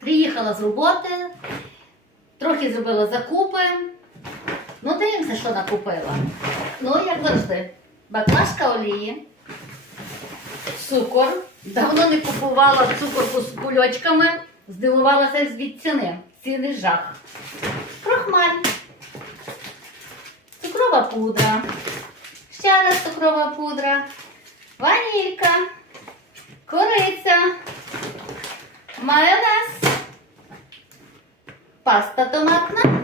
Приїхала з роботи, трохи зробила закупи. Ну, дивимося, що накупила. Ну, як завжди, баклажка олії, цукор. Давно не купувала цукор з кульочками, здивувалася від ціни. Ціни жах. Крохмаль, цукрова пудра, ще раз цукрова пудра, ванілька, кориця, майонез, паста томатна.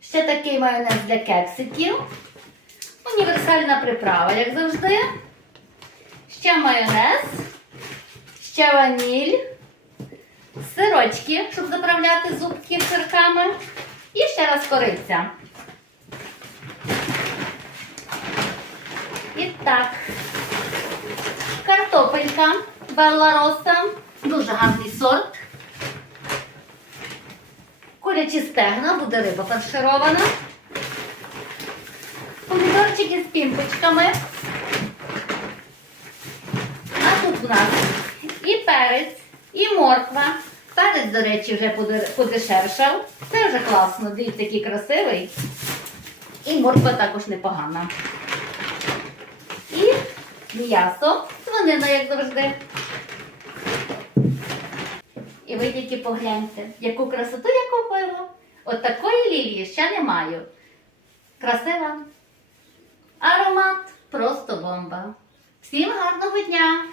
Ще такий майонез для кексиків. Універсальна приправа, як завжди. Ще майонез, ще ваніль, сирочки, щоб заправляти зубки сирками. І ще раз кориця. І так, картопелька Белла дуже гарний сорт. Курячі стегна, буде риба фарширована. Помідорчики з пімпочками. А тут у нас і перець, і морква. Перець, до речі, вже поде- подешевшав. Це вже класно, дивіться, який красивий. І морква також непогана. І м'ясо, свинина, як завжди. І ви тільки погляньте, яку красоту я купила. От такої лілії ще не маю. Красива. Аромат просто бомба. Всім гарного дня!